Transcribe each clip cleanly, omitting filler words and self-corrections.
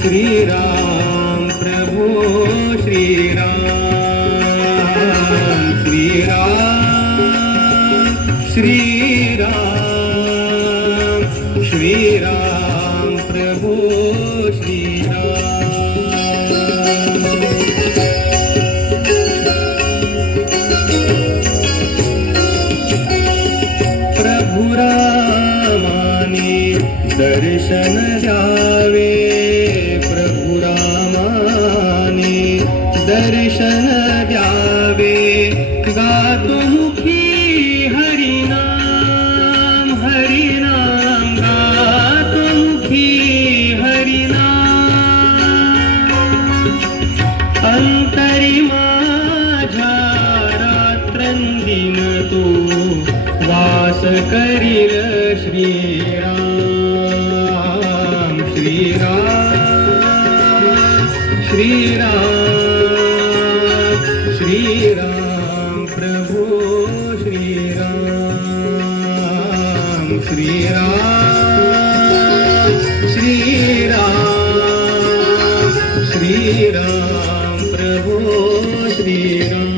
श्रीराम प्रभु श्रीराम श्रीराम प्रभु प्रभु रामाने दर्शन द्यावे, प्रभु रामाने दर्शन द्यावे, गातो मुखी हरिनाम हरिनाम, गातो मुखी हरिनाम, अंतरी माझ्या रात्रंदिन तो वास करील श्रीराम श्रीराम श्रीराम प्रभु श्रीराम श्रीराम प्रभु श्रीराम।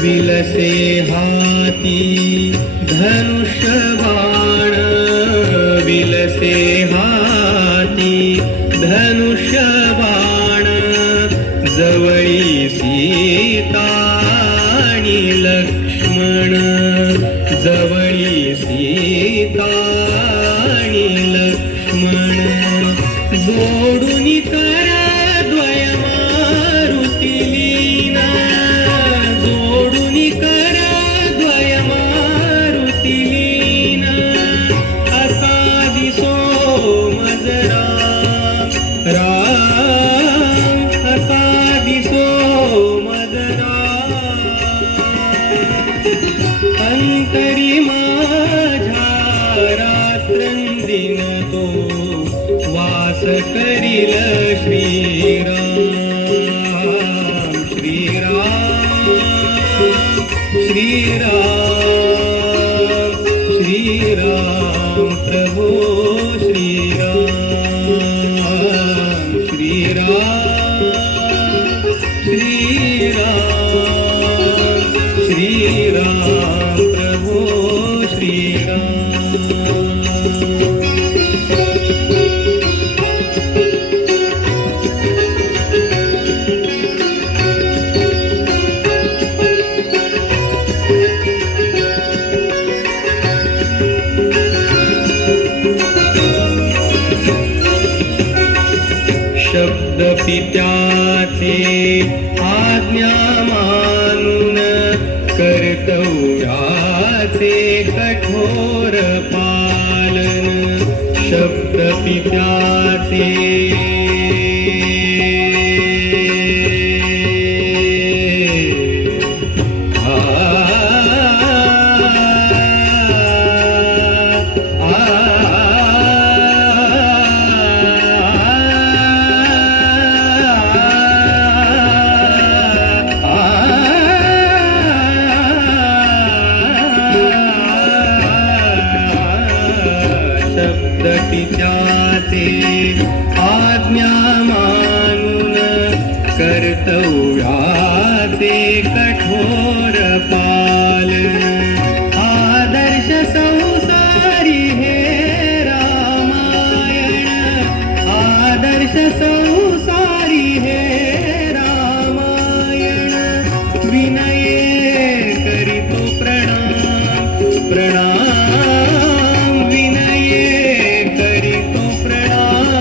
विलसे हाती धनुष्य बाण, विलसे हाती धनुष्य बाण, जवळी सीता आणि लक्ष्मण, जवळी सीता आणि लक्ष्मण, जोडून कर द्वय मारुती लीना, कर द्वय मारुती लीना, असा दिसो मज राम राम, असा दिसो मज राम, अंतरी माझ्या रात्रंदिन तो वास करील श्रीराम श्रीराम श्रीराम प्रभु श्रीराम श्रीराम प्रभु श्रीराम। शब्द पित्याचे आज्ञा मानून, कर्तव्याचे कठोर पालन, शब्द पित्याचे पित्याचे आज्ञा मानून, कर्तव्याचे कठोर पालन, आदर्श संसारी हे रामायण, आदर्श संसारी हे रामायण, विनये करीतो प्रणाम प्रणाम, विनये करीतो प्रणाम,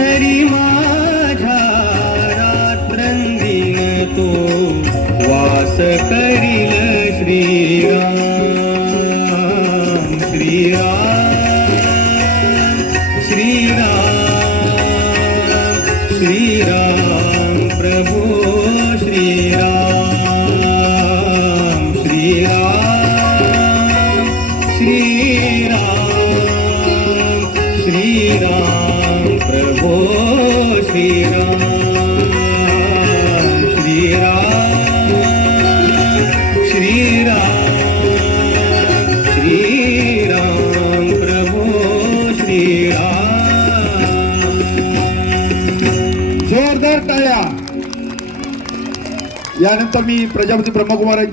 तरी माझ्या रात्रंदिन तो वास करील श्रीराम श्रीराम श्रीराम श्रीराम प्रभो श्रीराम श्रीराम श्रीराम श्रीराम प्रभो श्रीराम श्रीराम श्रीराम श्रीराम प्रभो श्रीराम. जोरदार टाळ्या. यानंतर मी प्रजापती ब्रह्मकुमार